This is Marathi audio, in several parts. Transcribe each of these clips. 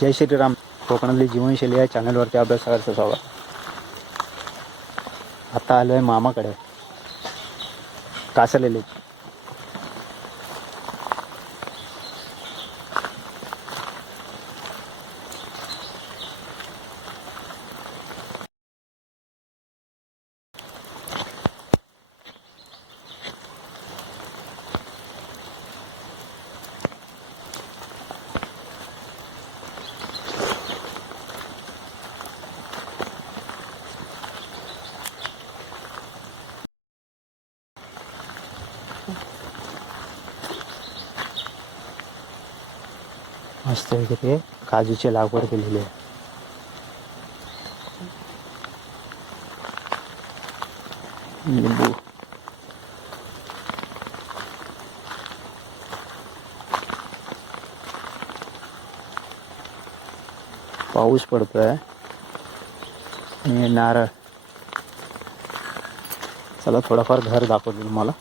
जय श्रीराम. कोकणातली जीवनशैली या चॅनलवरती अभ्यासाचं स्वागत. आता आलो आहे मामाकडे कासलेले. मस्त आहे की ते काजूची लागवड केलेली आहे. लिंबू पाऊस पडतोय आणि नारळ. चला थोडंफार घर दाखवतो तुम्हाला.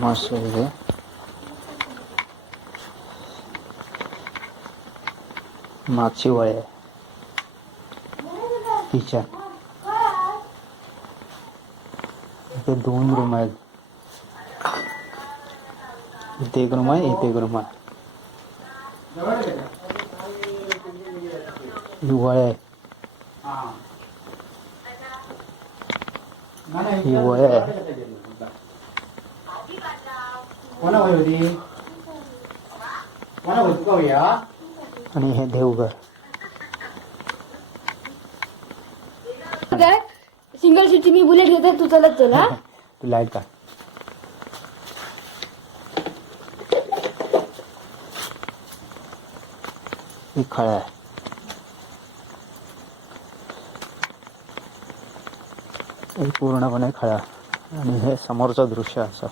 मस्त आहे. मागची वळ आहे किचन. इथे 2 रूम आहेत. इथे एक रूम आहे, इथे एक रूम आहे. ही वळ आहे. ही वळ आहे. आणि हे देवघर. सिंगल सीटची मी बुलेट घेते, तू चलत चला. तू लाईट का ही खळा आहे. हे पूर्णपणे खळा आणि हे समोरचं दृश्य असं.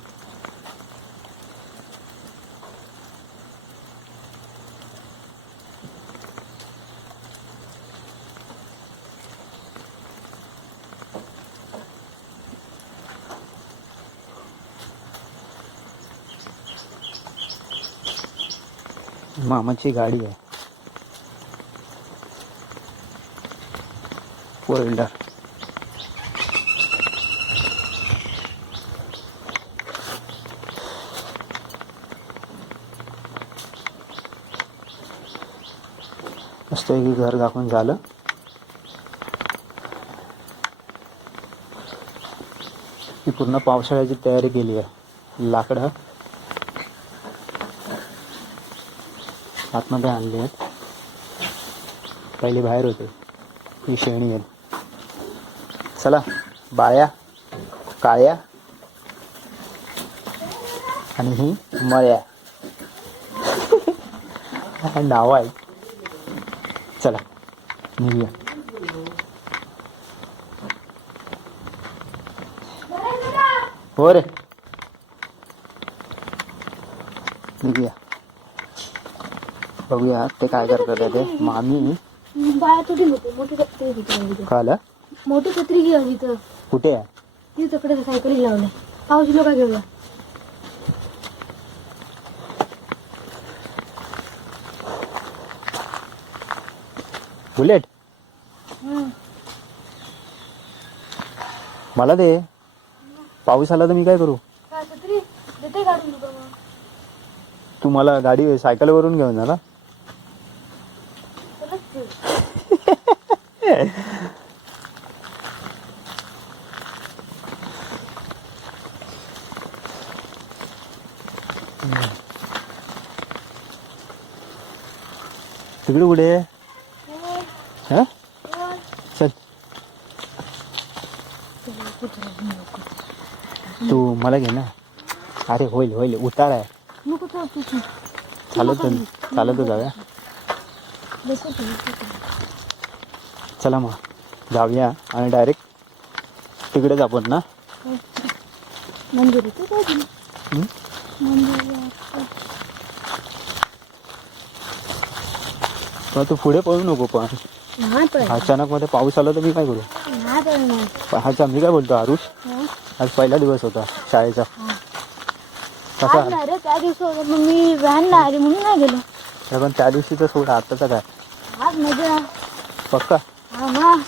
मामाची गाडी आहे, 4 व्हीलर. मस्त की घर दाखवून झालं. ही पूर्ण पावसाळ्याची तयारी केली आहे. लाकडं आतमध्ये आणली आहेत. पहिली बाहेर होते. ही शेणी आहेत. चला बाळ्या, काळ्या आणि ही मळ्या नाव आहे. चला निघूया. हो रे, निघूया. बघूया ते काय करतात. ते मामी बाळा तुझी मोठी छत्री घेतली. काल मोठी छत्री घेऊन इथं. कुठे आहे? ती तिकडे सायकली लावल्या. पाऊस लोक घेऊया. बुलेट मला दे. पाऊस आला तर मी काय करू? छत्री देते काढून तुला. तू मला गाडी सायकलवरून घेऊन जा ना. तिकडे कुठे? हा चल. तू मला घे ना. अरे होईल होईल. उतार आहे. चालत जाऊया. चला मग जाऊया आणि डायरेक्ट तिकडेच आपण ना. मंदिर पण तू पुढे पळू नको पण नाही पण अचानक मध्ये पाऊस आला तर मी काय करू. नाही पण हा मी काय बोलतो आरुष, आज पहिला दिवस होता शाळेचा. कसा आज नाही रे, त्या दिवशी होतं मग मी व्हॅन नाही आली म्हणून नाही गेलो. पण त्या दिवशीचं सोड, आताचा काय आज मजा. पक्का हा मग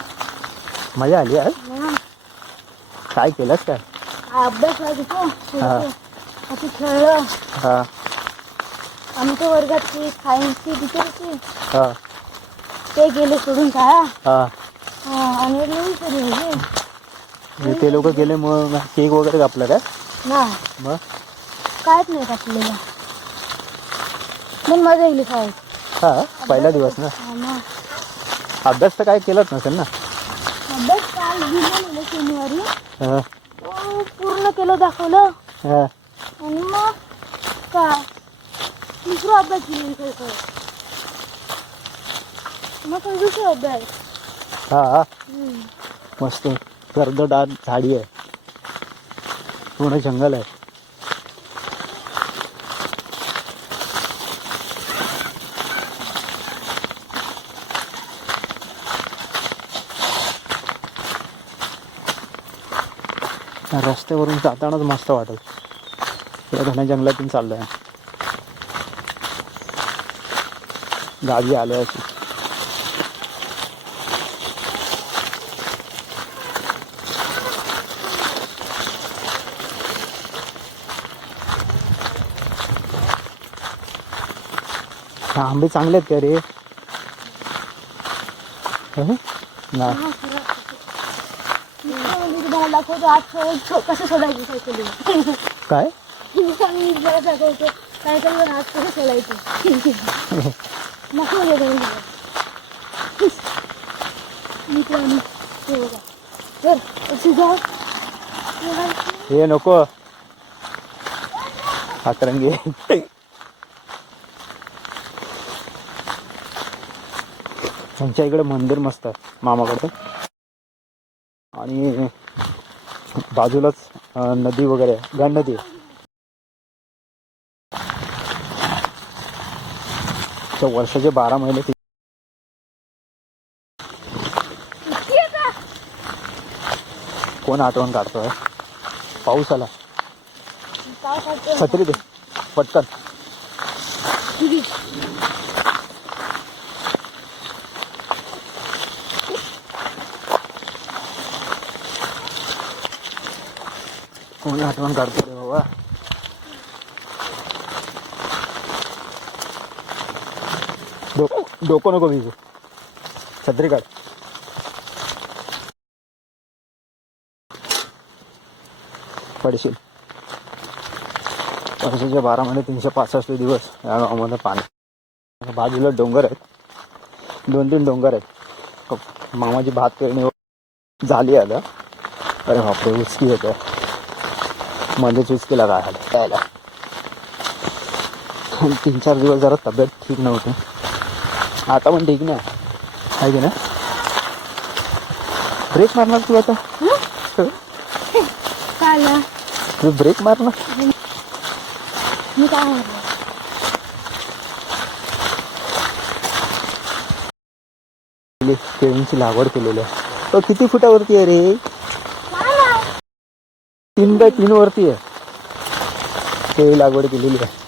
मजा आली आज. मग काय केलंस काय. अभ्यास करत होतो हा. असं खेळलं. हा आमच्या वर्गातली सायन्सची टीचर होती, हा ते गेले सोडून शाळा. हा आणि मी तरी म्हणजे म्हणजे ते लोक गेले मग केक वगैरे कापला काय. नाही मग कायच नाही कापलेलं. मग मजा येईल शाळेत. हा पहिला दिवस ना. हा मग अभ्यास तर काय केलाच नसेल ना. अभ्यास काल गेलो शनिवारी, हा, पूर्ण केलं दाखवलं. हा. आणि मग काय दुसरा अभ्यास केला. मग दुसरा अभ्यास. हा मस्त गर्ददार झाडी आहे, पूर्ण जंगल आहे. रस्त्यावरून जातानाच मस्त वाटत. या घन जंगलातून चाललोय, गावी आलोय अशी. आंबे चांगले आहेत का रे. नाही दाखवतो आज कसं सोडायचं सायकल. काय मी जरा दाखवतो सायकलवर आज कसं सोडायचं. मग हे नको हातरंगी. आमच्या इकडे मंदिर मस्त आहे मामाकडे, आणि बाजूलाच नदी वगैरे आहे, गण नदी आहे. वर्षाचे 12 महिने कोण आठवण काढतोय. पाऊस आला, छत्री दे पटकन. कोणी आठवण काढतो रे बाबा. डोकं नको भिजू, छत्री काढ. पडशील. वर्षाचे 12 महिने 365 दिवस या गावामध्ये पाणी. बाजूला डोंगर आहेत, 2-3 डोंगर आहेत. मामाची भात पेरणी झाली आता. अरे बापरे उचकी होतं, मध्येच उचकीला काय यायला. 3-4 दिवस जरा तब्येत ठीक नव्हती, आता पण ठीक नाही आहे की ना. ब्रेक मारणार तू आता. तू ब्रेक मारणार. मी काय म्हटलं केळींची लागवड केलेली आहे. तो किती फुटावरती आहे रे. 3x3 वरती आहे केळी लागवड केलेली आहे.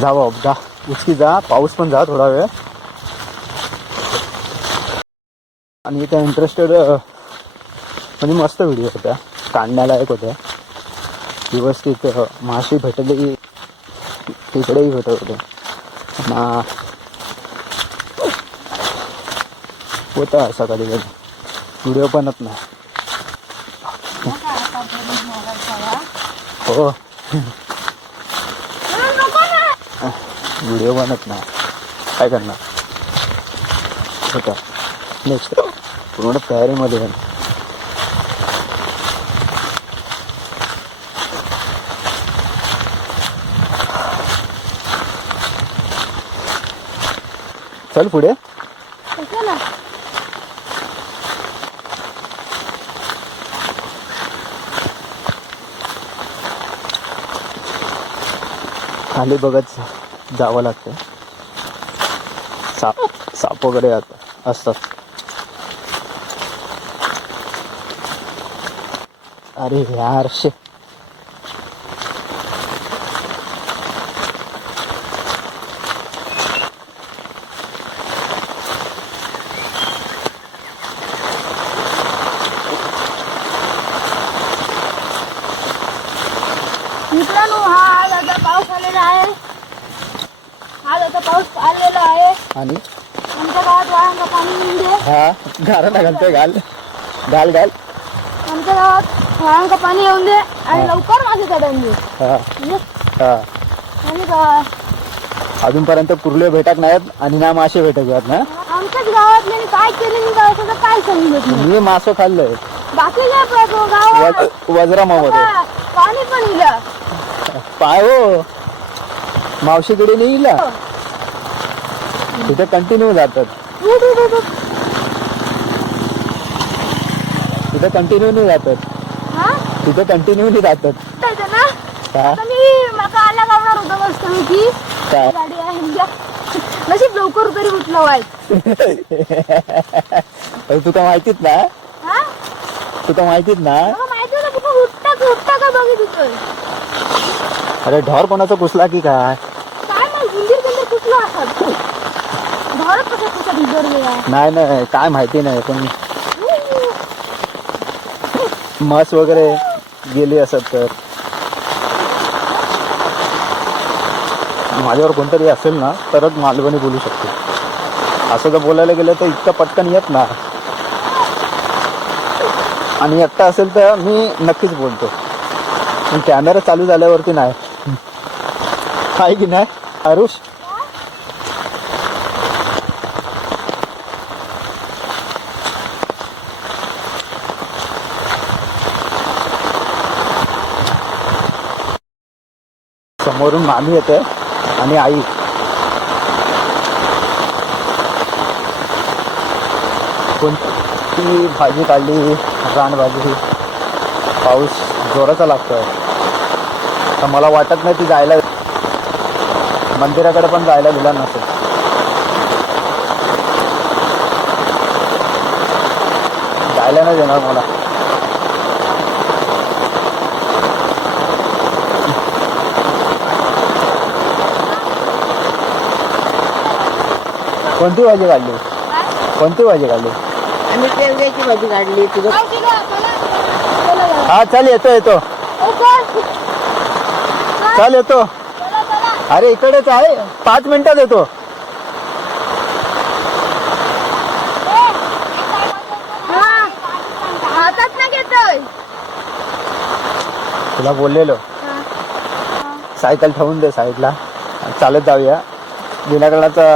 जा बाबा जा, उचकी जा. पाऊस पण जा थोडा वेळ. आणि त्या इंटरेस्टेड म्हणजे मस्त व्हिडिओ होत्या, काढण्यालायक होत्या. व्यवस्थित माशी भेटली तिकडेही भेटत होते. होता असा कधी कधी व्हिडिओ बनत नाही. हो व्हिडिओ बनत नाही, काय करणार. होता नेक्स्ट पूर्ण तयारीमध्ये आहे. चल पुढे. कशाला खाली बघत जावं लागतं. साप वगैरे असतात. अरे यार शे. मित्रांनो, हा आज आता पाऊस आलेला आहे. आज आता पाऊस आलेला आहे. आणि आमच्या गावात वाळंगा पाणी म्हणजे हा गारा घालतोय. घाल घाल घाल. आमच्या गावात वाळंगा पाणी येऊन दे आणि लवकर मासे चढवून दे. हा म्हणजे हा. आणि का अजूनपर्यंत कुर्ले भेटत नाहीत आणि ना मासे भेटत ना. आमच्याच गावातल्याने काय केलं मी गावाचं तर काय समजत नाही. मी मासं खाल्लंय बाकीच्या गावात वज्रामामध्ये. पाणी पण इलं. पाय हो मावशीकडे नाही इला. तिथे कंटिन्यू जातात. तिथे कंटिन्यू नाही जातात. हा? तिथे कंटिन्यू नाही जातात. जायचं ना? का आता मी माका आला गावणार होतो मस्त की काय? गाडी आहे या. नशीब लवकर तरी उठलो आहे. तुका माहितीत ना. हा? तुका माहितीत ना. मला माहिती होतं की उठता का बघितलं. अरे ढोर कोणाचा कुसला की काय. काय माहिती उंदीर कुठलं असत. भारत कसं भिजवलेला आहे. नाही नाही काय माहिती नाही पण मस वगैरे गेली असत तर. माझ्यावर कोणतरी असेल ना तरच मालवणी बोलू शकतो. असं जर बोलायला गेलं तर इतकं पटकन येत ना. आणि एकटा असेल तर मी नक्कीच बोलतो पण कॅमेरा चालू झाल्यावरती नाही. आहे की नाही आरुष. समोरून मामी येते आणि आई. कोणती भाजी काढली रानभाजी. पाऊस जोराचा लागतोय तर मला वाटत नाही ती जायला मंदिराकडे पण जायला दिला नसेल. जायला नाही देणार मला. कोणती भाजी काढली. कोणती भाजी काढली. आणि शेवग्याची भाजी काढली तुझं. हा चल येतो चल येतो. अरे इकडेच आहे 5 मिनिटात येतो. हातात ना घेतोय. तुला बोललेलो सायकल ठेवून दे साईडला चालत जाऊया. विनाकाराचा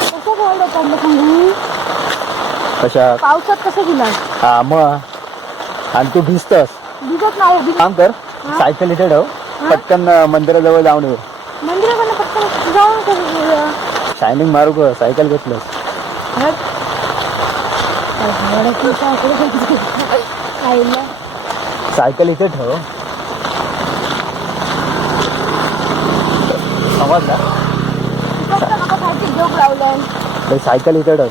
कसं बोललो पडलं सांगू. कशा पावसात कसं गेला. हा मग आणि तू भिजतस. भिजत नाही. काम कर सायकल इथे ठेव. पटकन मंदिराजवळ जाऊन येऊ. मंदिराकडनं पटकन जाऊन कसं गेलं. शायनिंग मारू ग. सायकल घेतलंस. सायकल इथे ठेव. समजला. जोक लावलाय. सायकल इथे ठेव.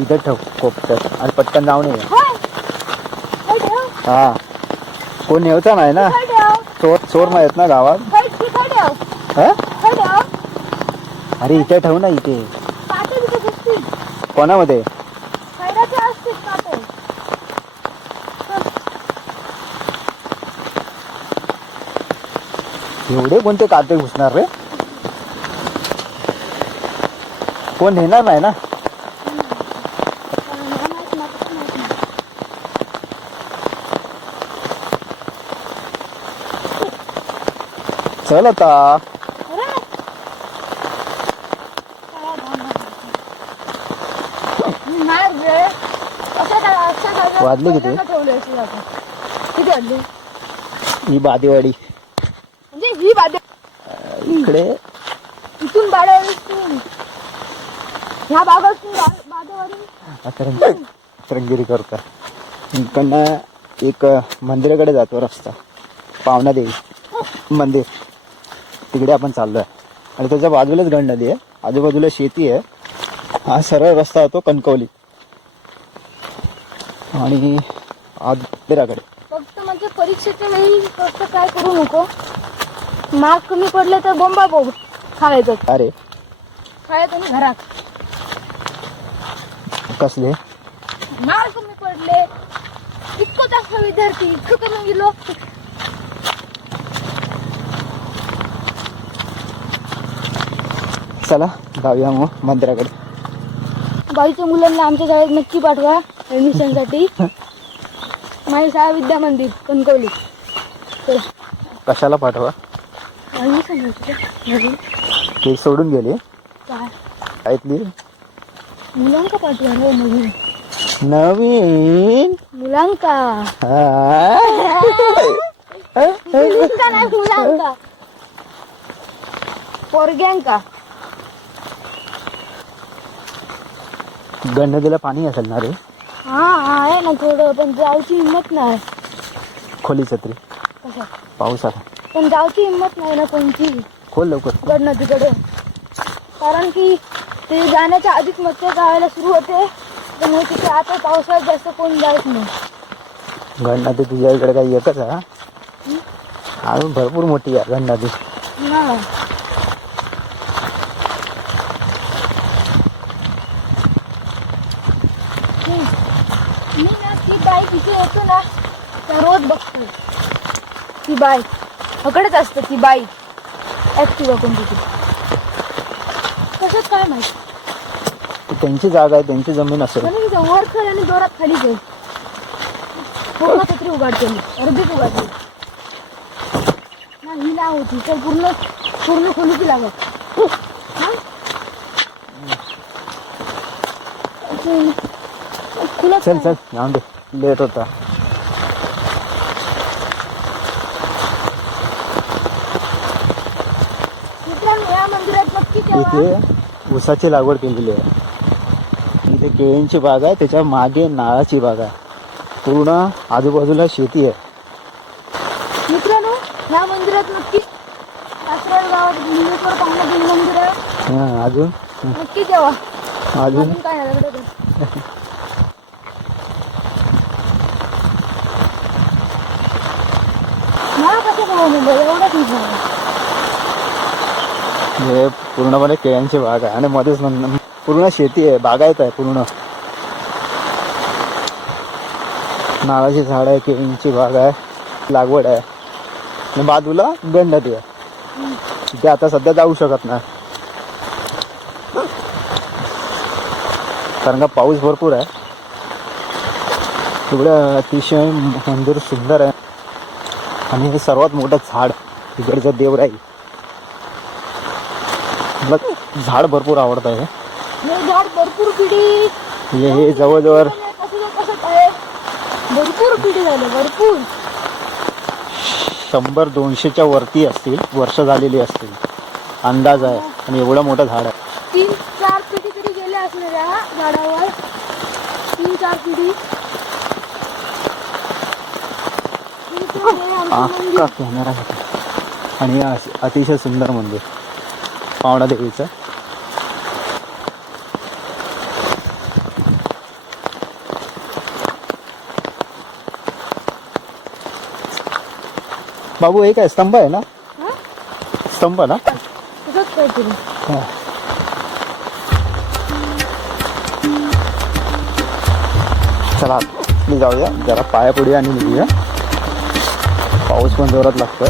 इथे ठेव कोपऱ्यात आणि पटकन जाऊन ये. हा कोण नेवचा नाही ना. चोर नाहीत ना गावात. हा? अरे इथे ठेव ना. इथे कोणामध्ये. एवढे कोणते काटे घुसणार रे. कोण नेणार नाही ना. चल आता. वाजले किती. किती वाजले. ही बादेवाडी म्हणजे ही बादे इकडे. इथून बादेवाडी. ह्या भागातून बादेवाडी रंगगिरी करता. इकडनं एक मंदिराकडे जातो रस्ता. पावना देवी मंदिर तिकडे आपण चाललोय. आणि त्याच्या बाजूलाच गंड नदी आहे, आजूबाजूला शेती आहे. हा सरळ रस्ता होतो कणकवली आणि आज मंदिराकडे. फक्त म्हणजे परीक्षेच्या वेळी फक्त काय करू नको, मार्क कमी पडले तर बोंबा बोंब खायचं, अरे खायचं नाही घरात. कसले मार्क कमी पडले, इतकं जास्त विद्यार्थी इतकं कमी गेलो. चला जाऊया मग मंदिराकडे. बाईच्या मुलांना आमच्या शाळेत नक्की पाठवा ऍडमिशनसाठी. माझी शाळा विद्या मंदिर कणकवली. चला कशाला पाठवा? ऍडमिशन ते सोडून गेले काय ऐकली मुलांका पाठवा रे, नवीन नवीन मुलांका. हा. मुलींका नाही, मुलांका, पोरग्यांका. गंड नदीला पाणी असेल ना रे, हा आहे ना थोडं, पण जायची हिंमत नाही. खोली छत्री कसं पाऊस आला. पण जायची हिंमत नाही ना कोणची खोल लवकर. गड नदीकडे, कारण की ते जाण्याच्या आधीच मच्छर जायला सुरू होते. त्यामुळे तिथे आता पावसाळ्यात जास्त कोण जायच नाही. गंड नदी तुझ्या इकडे काही एकच आहे? अजून भरपूर मोठी आहे गंड नदी. ना मी ना ती बाई तिथे येतो ना त्या रोज बघतो. ती बाई हकडेच असते, ती बाई ऍक्टिव्ह कोण तिथे. कसं काय माहिती, ती त्यांची जागा आहे, त्यांची जमीन असेल. म्हणजे तिथे वर खाली आणि जोरात खाली जाईल. पूर्ण छत्री उघडते, मी अर्धीच उघडते ना. ही नाव होती तर पूर्ण पूर्ण खोलीची लागत. खुलत चल चल जाऊन दे, लेट होता. मित्रांनो, या मंदिरात नक्की तेव्हा इथे ऊसाची लागवड केलेली आहे. इथे केळींची बाग आहे, त्याच्या मागे नारळाची बाग आहे. पूर्ण आजूबाजूला शेती आहे. मित्रांनो, या मंदिरात नक्की कासरवाडी गावात लिंगेश्वर पाहण्याचं मंदिर आहे. हा, अजून नक्की तेव्हा अजून अजून काय आहे दगडं? मला कसं पाहून एवढंच नाही. हे पूर्णपणे केळ्यांची बाग आहे आणि मध्येच पूर्ण शेती आहे, बागायत आहे पूर्ण. नारळाची झाड आहे, केळींची बाग आहे, लागवड आहे आणि बाजूला गंड नदी आहे. तिथे आता सध्या जाऊ शकत नाही कारण का पाऊस भरपूर आहे. तिकडं अतिशय मंदिर सुंदर आहे आणि हे सर्वात मोठं झाड तिकडचं देवराई. मला झाड भरपूर आवडत आहे. हे झाड भरपूर पिढी हे जवळजवळ कसं आहे, भरपूर पिढी झाले, भरपूर 100-200च्या वरती असतील, वर्ष झालेली असतील अंदाज आहे. आणि एवढं मोठं झाड आहे. 3-4 पिढी तरी गेल्या असणार या झाडावर. 3-4 पिढी. अख्खा कॅमेरा आहे आणि अतिशय सुंदर मंदिर पावणा देवीचं. बाबू हे काय स्तंभ आहे ना? स्तंभ ना? तसंच काहीतरी. हा. चला जाऊया, जरा पाया पुढे आणि निघूया. पाऊस पण जोरात लागतोय.